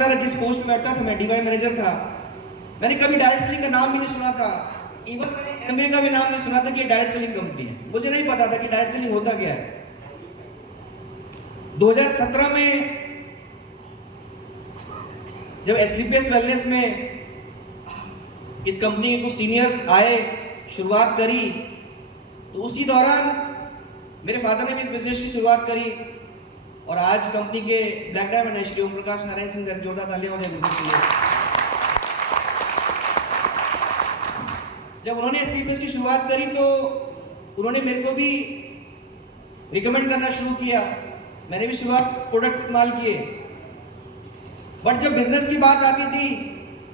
करता था, जिस पोस्ट पे बैठता था मैं, डीवाई मैनेजर था, मैंने कभी डायरेक्ट सेलिंग का नाम भी नहीं सुना था। इवन मैंने एमवे का भी नाम नहीं सुना था कि ये डायरेक्ट सेलिंग कंपनी है। मुझे नहीं पता था कि डायरेक्ट सेलिंग होता क्या है। 2017 में जब एसलीपीएस वेलनेस में इस कंपनी के कुछ सीनियर्स आए, शुरुआत करी, तो उसी दौरान मेरे फादर ने भी इस बिजनेस की शुरुआत करी और आज कंपनी के ब्लैक डायमंड है श्री ओम प्रकाश नारायण सिंह सर, जोरदार तालियां हो जाए गुरुदेव के लिए। जब उन्होंने एसलीपीएस की शुरुआत करी तो उन्होंने मेरे को भी रिकमेंड करना शुरू किया। मैंने भी शुरुआत प्रोडक्ट इस्तेमाल किए, बट जब बिजनेस की बात आती थी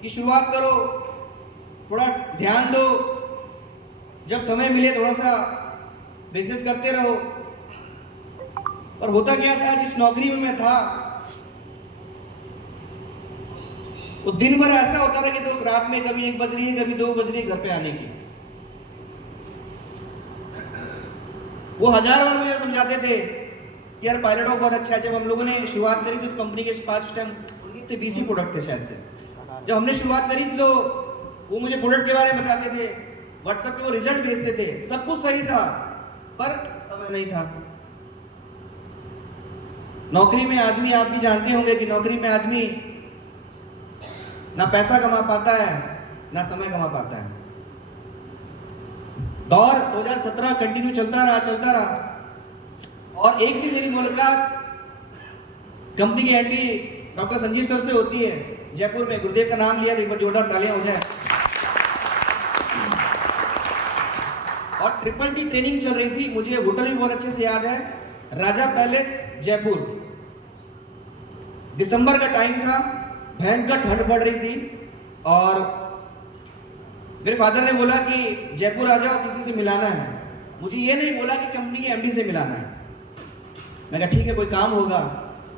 कि शुरुआत करो, थोड़ा ध्यान दो, जब समय मिले थोड़ा सा बिजनेस करते रहो। और होता क्या था, जिस नौकरी में मैं था वो दिन भर ऐसा होता था कि दोस्त रात में कभी 1 बज रही है, कभी 2 बज रही है घर पे आने की। वो 1000 बार मुझे समझाते थे कि यार पायलट बहुत अच्छा है। जब हम लोगों ने शुरुआत करी तो कंपनी के पास उस टाइम 19 से 20 ही प्रोडक्ट थे शायद से। जब हमने शुरुआत करी तो वो मुझे प्रोडक्ट के बारे में बताते थे, व्हाट्सएप पे वो रिजल्ट भेजते थे, सब कुछ सही था पर समय नहीं था। नौकरी में आदमी, आप भी जानते होंगे कि नौकरी में आदमी ना पैसा कमा पाता है ना समय कमा पाता है। दौर 2017 कंटिन्यू चलता रहा और एक दिन मेरी मुलाकात कंपनी के एमडी डॉक्टर संजीव सर से होती है जयपुर में। गुरुदेव का नाम लिया तो एक बार जोरदार तालियां हो जाए। और ट्रिपल टी ट्रेनिंग चल रही थी, मुझे होटल भी बहुत अच्छे से याद है, राजा पैलेस जयपुर। दिसंबर का टाइम था, भयंकर ठंड पड़ रही थी और मेरे फादर ने बोला कि जयपुर आ जाओ, किसी से मिलाना है। मुझे ये नहीं बोला कि कंपनी के एमडी से मिलाना है। मैं कहा ठीक है, कोई काम होगा।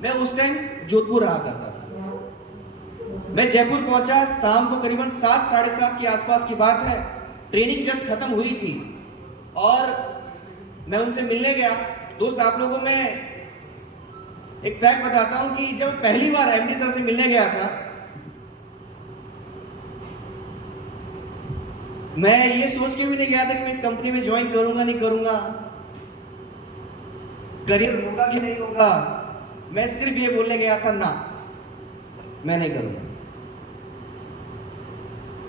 मैं उस टाइम जोधपुर रहा करता था। मैं जयपुर पहुंचा, शाम को करीबन 7 साढ़े 7 के आसपास की बात है। ट्रेनिंग जस्ट खत्म हुई थी और मैं उनसे मिलने गया। दोस्त, आप लोगों में एक फैक्ट बताता हूं कि जब पहली बार एमडी सर से मिलने गया था, मैं ये सोच के भी नहीं गया था कि मैं इस कंपनी में ज्वाइन करूंगा नहीं करूंगा, करियर होगा कि नहीं होगा। मैं सिर्फ ये बोलने गया था, ना मैं नहीं करूंगा।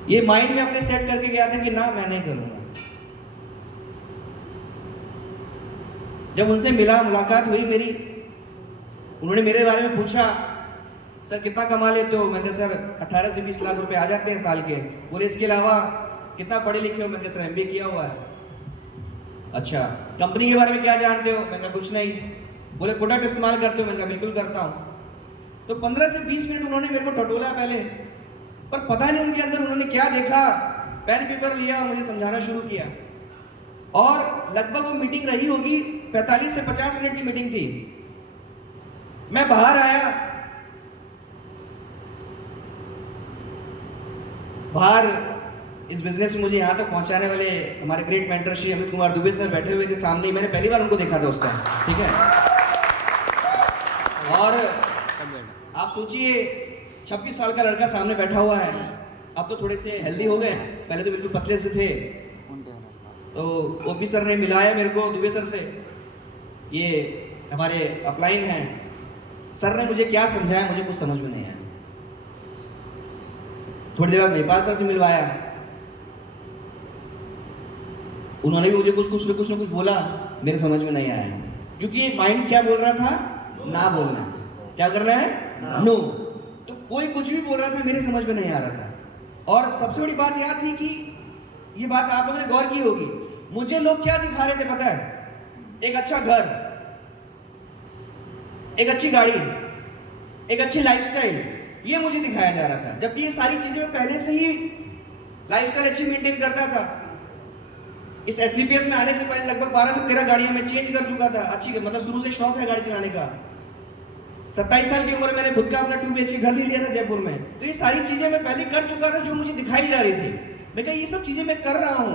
ये माइंड में अपने सेट करके गया था कि ना मैं नहीं करूंगा। जब उनसे मिला, मुलाकात हुई मेरी, उन्होंने मेरे बारे में पूछा, सर कितना कमा लेते हो? मैंने सर 18 से 20 लाख रुपए आ जाते हैं साल के। बोले इसके अलावा कितना पढ़े लिखे हो? मैंने सर एमबीए किया हुआ है। अच्छा, कंपनी के बारे में क्या जानते हो? मैंने कुछ नहीं। बोले प्रोडक्ट इस्तेमाल करते हो? मैंने कहा बिल्कुल करता हूँ। तो 15 से 20 मिनट उन्होंने मेरे को टटोला पहले, पर पता नहीं उनके अंदर उन्होंने क्या देखा। पेन पेपर लिया और मुझे समझाना शुरू किया और लगभग वो मीटिंग रही होगी 45 से 50 मिनट की मीटिंग थी। मैं बाहर आया, बाहर इस बिजनेस में मुझे यहाँ तक पहुंचाने वाले हमारे great mentor Shri Amit Kumar Dubey sir बैठे हुए थे सामने। मैंने पहली बार उनको देखा था उस टाइम, ठीक है। और आप सोचिए 26 साल का लड़का सामने बैठा हुआ है। अब तो थोड़े से हेल्दी हो गए, पहले तो बिल्कुल पतले से थे। तो ओपी सर ने मिलाया मेरे को दुबे सर से, ये हमारे अपलाइन हैं। सर ने मुझे क्या समझाया मुझे कुछ समझ में नहीं आया। थोड़ी देर बाद नेपाल सर से मिलवाया, उन्होंने भी मुझे कुछ न कुछ बोला, मेरे समझ में नहीं आया। क्योंकि माइंड क्या बोल रहा था, ना बोलना है। क्या करना है, नो। तो कोई कुछ भी बोल रहा था, मेरे समझ में नहीं आ रहा था। और सबसे बड़ी बात यह थी कि ये बात आप लोगों ने गौर की होगी, मुझे लोग क्या दिखा रहे थे पता है? एक अच्छा घर, एक अच्छी गाड़ी, एक अच्छी लाइफस्टाइल, ये मुझे दिखाया जा रहा था। जबकि ये सारी चीजें मैं पहले से ही लाइफस्टाइल अच्छी मेंटेन करता था। इस एसलीपीएस में आने से पहले लगभग 12 से 13 गाड़ियां मैं चेंज कर चुका था। अच्छी, मतलब शुरू से शौक है गाड़ी चलाने का। 27 साल की उम्र में मैंने खुद का अपना 2 BHK घर ले लिया था जयपुर में। तो ये सारी चीजें मैं पहले कर चुका था जो मुझे दिखाई जा रही थी। मैं कहा ये सब चीजें मैं कर रहा हूं।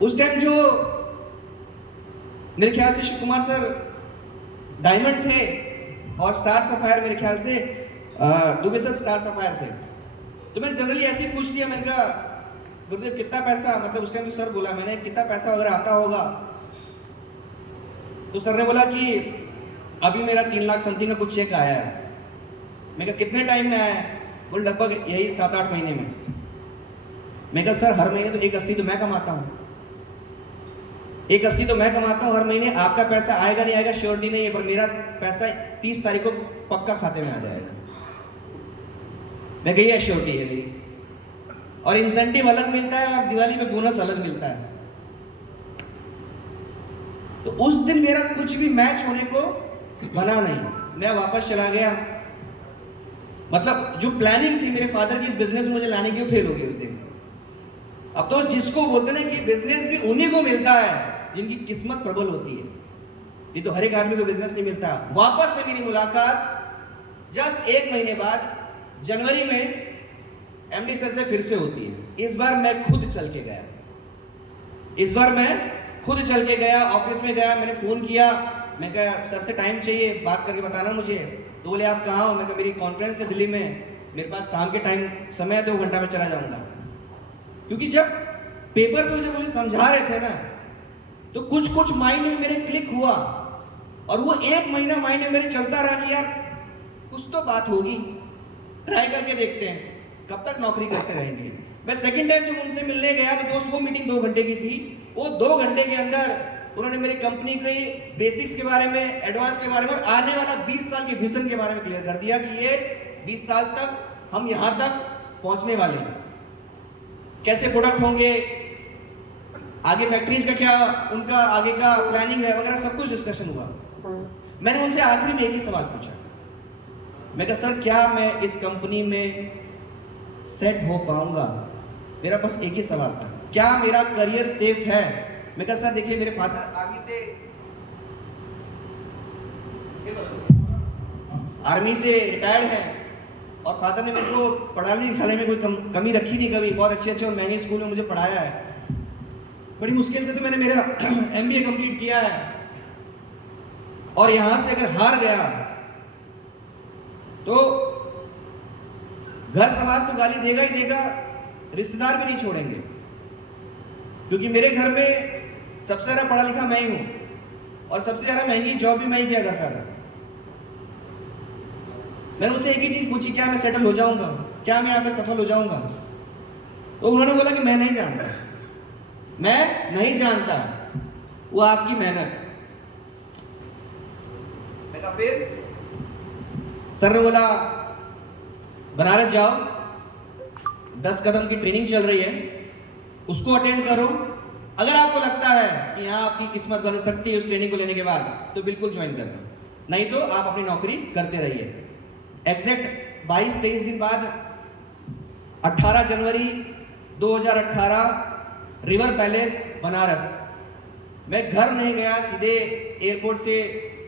उस टाइम जो मेरे ख्याल से शिव कुमार सर डायमंड थे, और स्टार सफायर मेरे ख्याल से दुबे सर स्टार सफायर थे। तो मैंने जनरली ऐसे ही पूछ दिया, मैंने कहा गुरुदेव कितना पैसा, मतलब उस टाइम सर बोला, मैंने कितना पैसा वगैरह आता होगा? तो सर ने बोला कि अभी मेरा 3 लाख समथिंग का कुछ चेक आया है। मैं कहा कितने टाइम में आया है? बोले लगभग यही 7-8 महीने में। मैं कहा सर हर महीने तो 180 तो मैं कमाता हूँ, 180 तो मैं कमाता हूँ हर महीने, आपका पैसा आएगा नहीं आएगा श्योरिटी नहीं है, पर मेरा पैसा 30 तारीख को पक्का खाते में आ जाएगा। मैं कही है श्योरिटी है मेरी, और इंसेंटिव अलग मिलता है और दिवाली पे बोनस अलग मिलता है। तो उस दिन मेरा कुछ भी मैच होने को बना नहीं, मैं वापस चला गया। मतलब जो प्लानिंग थी मेरे फादर की इस बिजनेस में मुझे लाने की, वो फेल हो गई उस दिन। अब तो जिसको बोलते ना कि बिजनेस भी उन्हीं को मिलता है जिनकी किस्मत प्रबल होती है, ये तो हर एक आदमी को बिजनेस नहीं मिलता। वापस से मेरी मुलाकात जस्ट 1 महीने बाद जनवरी में एमडी सर से फिर से होती है। इस बार मैं खुद चल के गया, ऑफिस में गया, मैंने फोन किया, मैं कहा सर से टाइम चाहिए, बात करके बताना मुझे। तो बोले आप कहाँ हो? मैं कहा मेरी कॉन्फ्रेंस है दिल्ली में, मेरे पास शाम के टाइम समय है, 2 घंटा में चला जाऊंगा। क्योंकि जब पेपर पे जब मुझे समझा रहे थे ना, तो कुछ माइंड में मेरे क्लिक हुआ, और वो 1 महीना माइंड में मेरे चलता रहा कि यार कुछ तो बात होगी, ट्राई करके देखते हैं, कब तक नौकरी करते रहेंगे। मैं सेकंड टाइम जब उनसे मिलने गया तो दोस्त वो मीटिंग 2 घंटे की थी। वो 2 घंटे के अंदर उन्होंने मेरी कंपनी के बेसिक्स के बारे में, एडवांस के बारे में, और आने वाला 20 साल के विजन के बारे में क्लियर कर दिया कि ये 20 साल तक हम यहां तक पहुंचने वाले हैं, कैसे प्रोडक्ट होंगे, आगे फैक्ट्रीज का क्या उनका आगे का प्लानिंग है वगैरह, सब कुछ डिस्कशन हुआ। मैंने उनसे आखिरी में एक ही सवाल पूछा, मैं कहा सर क्या मैं इस कंपनी में सेट हो पाऊंगा? मेरा बस एक ही सवाल था, क्या मेरा करियर सेफ है? मैं कहा सर देखिए मेरे फादर आर्मी से रिटायर्ड हैं, और फादर ने मेरे को पढ़ाने लिखाने में कोई कमी रखी नहीं कभी, बहुत अच्छे और महंगे स्कूल में मुझे पढ़ाया है। बड़ी मुश्किल से तो मैंने मेरा MBA कंप्लीट किया है, और यहां से अगर हार गया तो घर समाज तो गाली देगा ही देगा, रिश्तेदार भी नहीं छोड़ेंगे, क्योंकि मेरे घर में सबसे ज्यादा पढ़ा लिखा मैं ही हूं, और सबसे ज्यादा महंगी जॉब भी मैं ही किया करता था। मैंने उनसे एक ही चीज पूछी, क्या मैं सेटल हो जाऊंगा, क्या मैं यहाँ पे सफल हो जाऊंगा? तो उन्होंने बोला कि मैं नहीं जानता, वो आपकी मेहनत। मैं कहा फिर? सर ने बोला बनारस जाओ, 10 कदम की ट्रेनिंग चल रही है, उसको अटेंड करो, अगर आपको लगता है कि यहाँ आपकी किस्मत बन सकती है उस ट्रेनिंग को लेने के बाद, तो बिल्कुल ज्वाइन करना, नहीं तो आप अपनी नौकरी करते रहिए। एग्जैक्ट 22-23 दिन बाद 18 जनवरी 2018 रिवर पैलेस बनारस। मैं घर नहीं गया, सीधे एयरपोर्ट से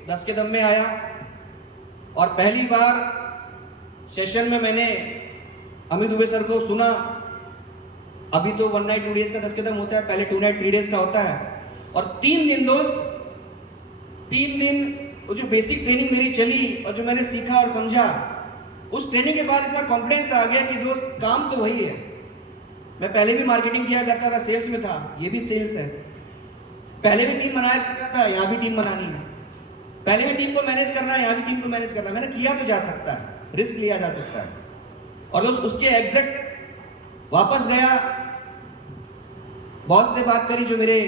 10 कदम में आया, और पहली बार सेशन में मैंने अमित दुबे सर को सुना। अभी तो 1 नाइट 2 डेज का 10 कदम होता है, पहले 2 नाइट 3 डेज का होता है। और 3 दिन दोस्त, 3 दिन वो जो बेसिक ट्रेनिंग मेरी चली और जो मैंने सीखा और समझा, उस ट्रेनिंग के बाद इतना कॉन्फिडेंस आ गया कि दोस्त काम तो वही है। मैं पहले भी मार्केटिंग किया करता था, सेल्स में था, ये भी सेल्स है। पहले भी टीम बनाया करता था, यहाँ भी टीम बनानी है। पहले भी टीम को मैनेज करना है, यहाँ भी टीम को मैनेज करना है। मैंने किया तो जा सकता है, रिस्क लिया जा सकता है। और दोस्त उसके एग्जैक्ट वापस गया, बॉस से बात करी, जो मेरे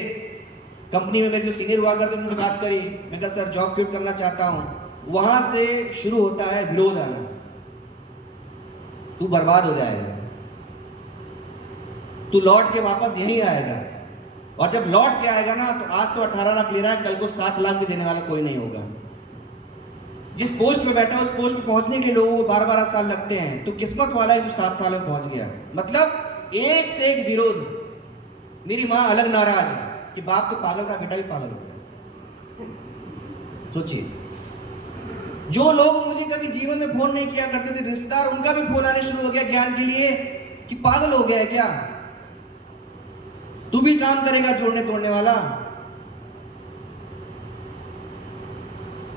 कंपनी में मेरे जो सीनियर हुआ करते उनसे बात करी। मैं कहा सर जॉब क्विट करना चाहता हूं। वहां से शुरू होता है विरोध आना, तू बर्बाद हो जाएगा, तू लौट के वापस यहीं आएगा। और जब लौट के आएगा ना, तो आज तो 18 लाख ले रहा है, कल को 7 लाख भी देने वाला कोई नहीं होगा। जिस पोस्ट में बैठा उस पोस्ट पे पहुंचने के लिए लोगों को 12-12 साल लगते हैं, तो किस्मत वाला है जो 7 साल में पहुंच गया। मतलब एक से एक विरोध। मेरी माँ अलग नाराज कि बाप तो पागल था, बेटा भी पागल हो गया। सोचिए, जो लोग मुझे कभी जीवन में फोन नहीं किया करते थे, रिश्तेदार, उनका भी फोन आने शुरू हो गया ज्ञान के लिए कि पागल हो गया है क्या, तू भी काम करेगा जोड़ने तोड़ने वाला।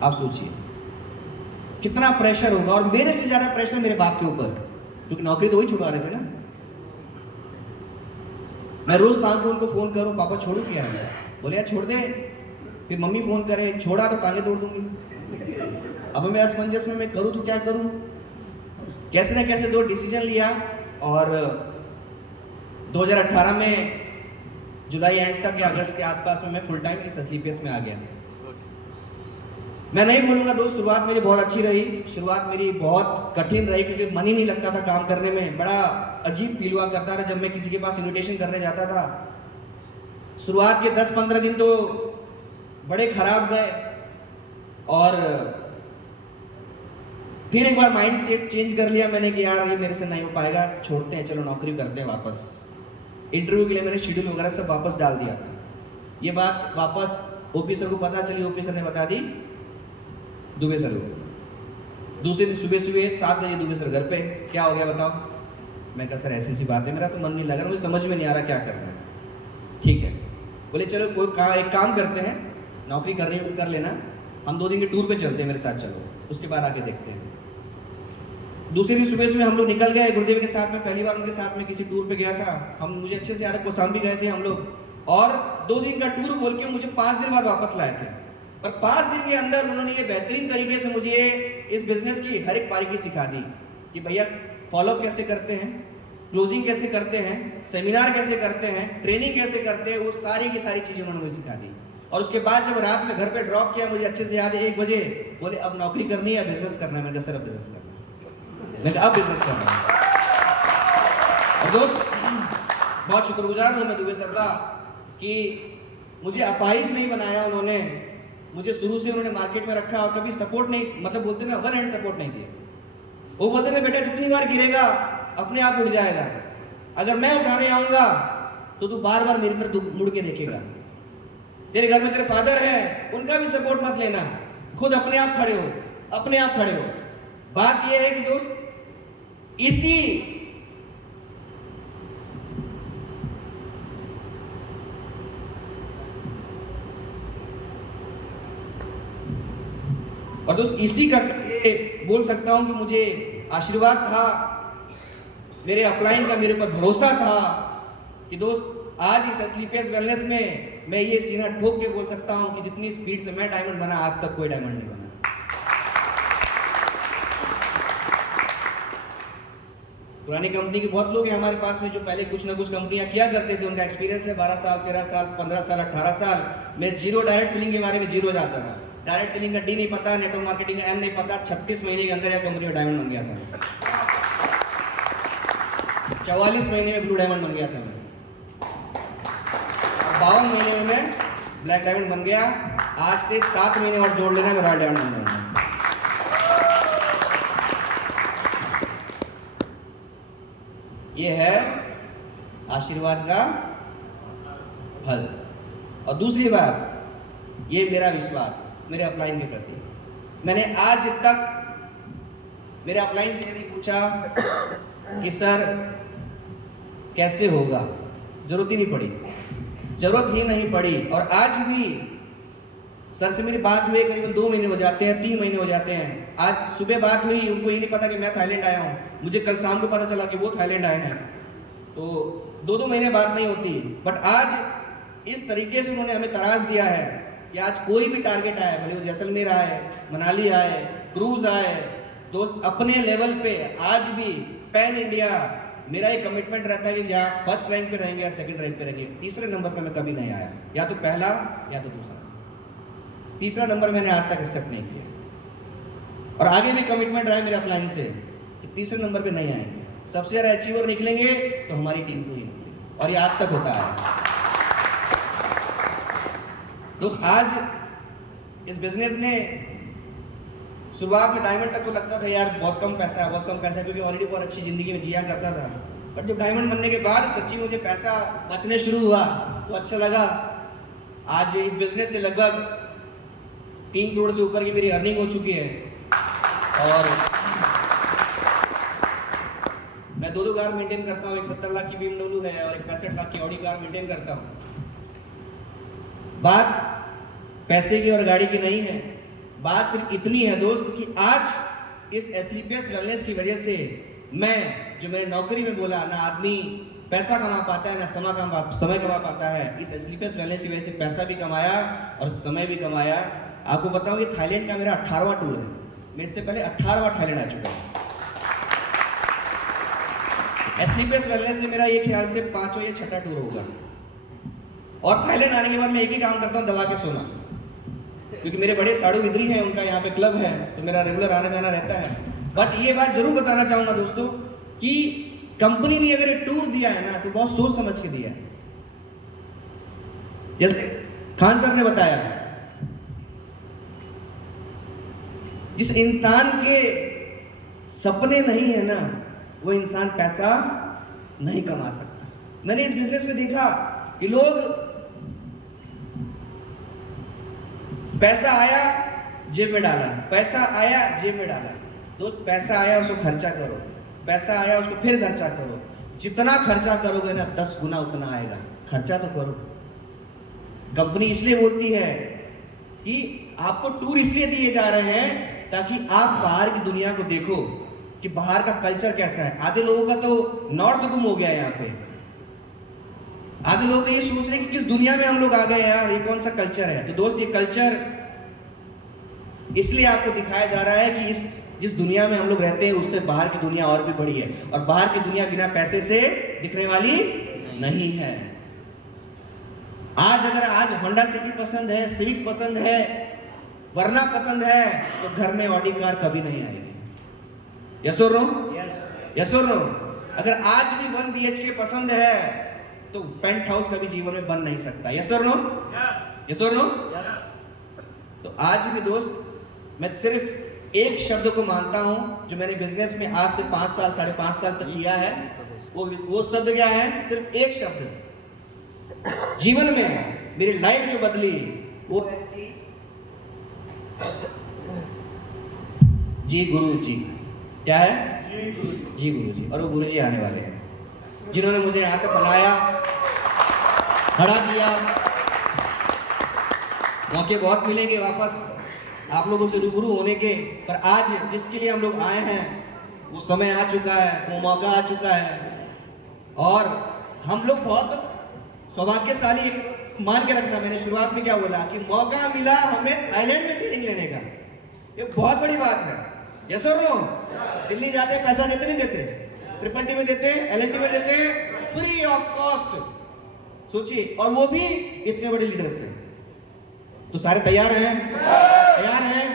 आप सोचिए, कितना प्रेशर होगा, और मेरे से ज्यादा प्रेशर मेरे बाप के ऊपर, क्योंकि नौकरी तो वही छुड़वा रहे थे ना। मैं रोज शाम को उनको फोन करूं, पापा छोड़ू क्या है, बोले यार छोड़ दे, फिर मम्मी फोन करे, छोड़ा तो टांगे तोड़ दूंगी। अब मैं असमंजस में मैं करूं तो क्या करूं, कैसे ना कैसे दो डिसीजन लिया, और 2018 में जुलाई एंड तक या अगस्त के आसपास में मैं फुल टाइम इस एसलीपीएस में आ गया। मैं नहीं बोलूंगा दोस्त, शुरुआत मेरी बहुत अच्छी रही, शुरुआत मेरी बहुत कठिन रही, क्योंकि मन ही नहीं लगता था काम करने में, बड़ा अजीब फील हुआ करता था जब मैं किसी के पास इन्विटेशन करने जाता था। शुरुआत के 10-15 दिन तो बड़े खराब गए, और फिर एक बार माइंड सेट चेंज कर लिया मैंने कि यार ये मेरे से नहीं हो पाएगा, छोड़ते हैं, चलो नौकरी करते हैं वापस। इंटरव्यू के लिए मैंने शेड्यूल वगैरह सब वापस डाल दिया था। ये बात वापस ओपी सर को पता चली, ओपी सर ने बता दी दुबे सर को। दूसरे दिन सुबह सुबह 7 बजे दुबे सर घर पे, क्या हो गया बताओ। मैं कहा सर ऐसी सी बात है, मेरा तो मन नहीं लग रहा, मुझे समझ में नहीं आ रहा क्या करना है। ठीक है, बोले चलो एक काम करते हैं, नौकरी करनी हो तो कर लेना, हम 2 दिन के टूर पे चलते हैं, मेरे साथ चलो, उसके बाद आगे देखते हैं। दूसरे दिन सुबह सुबह हम लोग निकल गए गुरुदेव के साथ में, पहली बार उनके साथ में किसी टूर पे गया था। हम मुझे अच्छे से यार कोसांबी गए थे हम लोग, और 2 दिन का टूर बोल के मुझे 5 दिन बाद वापस लाए थे। पर 5 दिन के अंदर उन्होंने ये बेहतरीन तरीके से मुझे इस बिजनेस की हर एक बारीकी सिखा दी कि भैया फॉलोअप कैसे करते हैं, क्लोजिंग कैसे करते हैं, सेमिनार कैसे करते हैं, ट्रेनिंग कैसे करते हैं, वो सारी की सारी चीजें उन्होंने मुझे सिखा दी। और उसके बाद जब रात में घर पे ड्रॉप किया, मुझे अच्छे से याद है 1 बजे, बोले अब नौकरी करनी है बिजनेस करना है। मैंने कहा सर अब बिजनेस करना है, मैंने कहा अब बिजनेस करना है। और दोस्त बहुत शुक्रगुजार हूँ मैं दुबे सर का कि मुझे अपाहिज नहीं बनाया उन्होंने, मुझे शुरू से उन्होंने मार्केट में रखा, और कभी सपोर्ट नहीं, मतलब बोलते ना वन हैंड सपोर्ट नहीं दिया। वो बोलते थे बेटा जितनी बार गिरेगा अपने आप उठ जाएगा, अगर मैं उठाने आऊंगा तो तू बार बार मेरी तरफ मुड़ के देखेगा। तेरे घर में तेरे फादर है, उनका भी सपोर्ट मत लेना, खुद अपने आप खड़े हो, अपने आप खड़े हो। बात यह है कि दोस्त इसी और दोस्त इसी का ये बोल सकता हूं कि मुझे आशीर्वाद था, मेरे अपलाइन का मेरे ऊपर भरोसा था कि दोस्त आज इस एसलीपीएस वेलनेस में मैं ये सीना ठोक के बोल सकता हूं कि जितनी स्पीड से मैं डायमंड बना, आज तक कोई डायमंड नहीं बना। पुरानी कंपनी के बहुत लोग हैं हमारे पास में जो पहले कुछ ना कुछ कंपनियां किया करते थे, उनका एक्सपीरियंस है 12 साल, 13 साल, 15 साल, 18 साल। मैं जीरो डायरेक्ट सेलिंग के बारे में जीरो जाता था, डायरेक्ट सेलिंग का डी नहीं पता, नेटवर्क मार्केटिंग का एम नहीं पता। 36 महीने के अंदर यह कंपनी में डायमंड बन गया था, 44 महीने में ब्लू डायमंड बन गया था मैं, 52 महीने में मैं ब्लैक डायमंड बन गया। आज से 7 महीने और जोड़ लेना, मैं रॉयल डायमंड बन जाऊंगा। ये है आशीर्वाद का फल। और दूसरी बात, ये मेरा विश्वास मेरे अपलाइन के प्रति। मैंने आज तक मेरे अपलाइन से नहीं पूछा कि सर कैसे होगा, जरूरत ही नहीं पड़ी, जरूरत ही नहीं पड़ी। और आज भी सर से मेरी बात हुई करीबन 2 महीने हो जाते हैं, 3 महीने हो जाते हैं। आज सुबह बात हुई, उनको ये नहीं पता कि मैं थाईलैंड आया हूँ, मुझे कल शाम को पता चला कि वो थाईलैंड आए हैं। तो 2-2 महीने बात नहीं होती, बट आज इस तरीके से उन्होंने हमें तराश दिया है कि आज कोई भी टारगेट आए, भले वो जैसलमेर आए, मनाली आए, क्रूज आए, दोस्त अपने लेवल पे आज भी पैन इंडिया मेरा एक कमिटमेंट रहता है कि या फर्स्ट रैंक पे रहेंगे या सेकंड रैंक पे रहेंगे, तीसरे नंबर पे मैं कभी नहीं आया, या तो पहला या तो दूसरा। तीसरा नंबर मैंने आज तक एक्सेप्ट नहीं किया। और आगे भी कमिटमेंट रहा है मेरे अपलाइन से कि तीसरे नंबर पे नहीं आएंगे, सबसे ज्यादा अचीवर निकलेंगे तो हमारी टीम से ही निकलेंगे, और ये आज तक होता है। दोस्त आज इस बिजनेस ने शुरुआत में डायमंड तक तो लगता था यार बहुत कम पैसा है, बहुत कम पैसा है, क्योंकि ऑलरेडी बहुत अच्छी जिंदगी में जिया करता था। बट जब डायमंड बनने के बाद सच्ची मुझे पैसा बचने शुरू हुआ तो अच्छा लगा। आज इस बिजनेस से लगभग 3 करोड़ से ऊपर की मेरी अर्निंग हो चुकी है, और मैं 2 कार मेंटेन करता हूँ। एक 70 लाख की BMW है और एक 65 लाख की ऑडी कार मेंटेन करता हूँ। बात पैसे की और गाड़ी की नहीं है, बात सिर्फ इतनी है दोस्त कि आज इस एस्क्लेपियस वेलनेस की वजह से मैं जो मेरे नौकरी में बोला ना आदमी पैसा कमा पाता है ना समय कमा पाता है, इस एस्क्लेपियस वेलनेस की वजह से पैसा भी कमाया और समय भी कमाया। आपको बताऊं ये थाईलैंड का मेरा 18वां टूर है। मैं इससे पहले 18वां थाईलैंड आ चुका हूं। एस्क्लेपियस वेलनेस से मेरा ये ख्याल से 5वां या 6ठा टूर होगा। और थाईलैंड आने के बाद मैं एक ही काम करता हूं, दबा के सोना, क्योंकि मेरे बड़े साड़ू विद्री हैं, उनका यहाँ पे क्लब है, तो मेरा रेगुलर आना जाना रहता है। बट ये बात जरूर बताना चाहूंगा दोस्तों कि कंपनी ने अगर एक टूर दिया है ना तो बहुत सोच समझ के दिया है। जैसे खान सर ने बताया, जिस इंसान के सपने नहीं है ना वो इंसान पैसा नहीं कमा सकता। मैंने इस बिजनेस में देखा कि लोग पैसा आया जेब में डाला, पैसा आया जेब में डाला। दोस्त पैसा आया उसको खर्चा करो, पैसा आया उसको फिर खर्चा करो। जितना खर्चा करोगे ना 10 गुना उतना आएगा। खर्चा तो करो। कंपनी इसलिए बोलती है कि आपको टूर इसलिए दिए जा रहे हैं ताकि आप बाहर की दुनिया को देखो कि बाहर का कल्चर कैसा है। आधे लोगों का तो नॉर्थ गुम हो गया है यहाँ पे। आधे लोग ये सोच रहे हैं कि किस दुनिया में हम लोग आ गए यार, ये कौन सा कल्चर है। तो दोस्त ये कल्चर इसलिए आपको दिखाया जा रहा है कि जिस दुनिया में हम लोग रहते हैं उससे बाहर की दुनिया और भी बड़ी है, और बाहर की दुनिया बिना पैसे से दिखने वाली नहीं है। आज होंडा सिटी पसंद है, सिविक पसंद है, वरना पसंद है, तो घर में ऑडी कार कभी नहीं आएगी। यस और नो? यस और नो? अगर आज भी 1 BHK पसंद है तो पेंट हाउस कभी जीवन में बन नहीं सकता। यस और नो? यस और नो? तो आज भी दोस्त मैं सिर्फ एक शब्द को मानता हूं जो मैंने बिजनेस में आज से 5 साल 5.5 साल तक किया है। वो शब्द क्या है? सिर्फ एक शब्द जीवन में मेरी लाइफ जो बदली वो है जी गुरु जी। क्या है? जी गुरु जी। और वो गुरु जी आने वाले हैं जिन्होंने मुझे यहाँ तक बनाया, खड़ा किया। मौके बहुत मिलेंगे वापस आप लोगों से रूबरू होने के, पर आज जिसके लिए हम लोग आए हैं वो समय आ चुका है, वो मौका आ चुका है। और हम लोग बहुत सौभाग्यशाली मान के रखना। मैंने शुरुआत में क्या बोला कि मौका मिला हमें थाईलैंड में ट्रेनिंग लेने का, ये बहुत बड़ी बात है। यस और नो? दिल्ली जाते पैसा देते नहीं देते? ट्रिपल टी में देते, LNT में देते, फ्री ऑफ कॉस्ट। सोचिए, और वो भी इतने बड़े लीडर से। तो सारे तैयार हैं? तैयार हैं?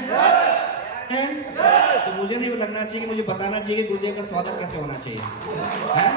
तो मुझे नहीं लगना चाहिए कि मुझे बताना चाहिए कि गुरुदेव का स्वागत कैसे होना चाहिए है?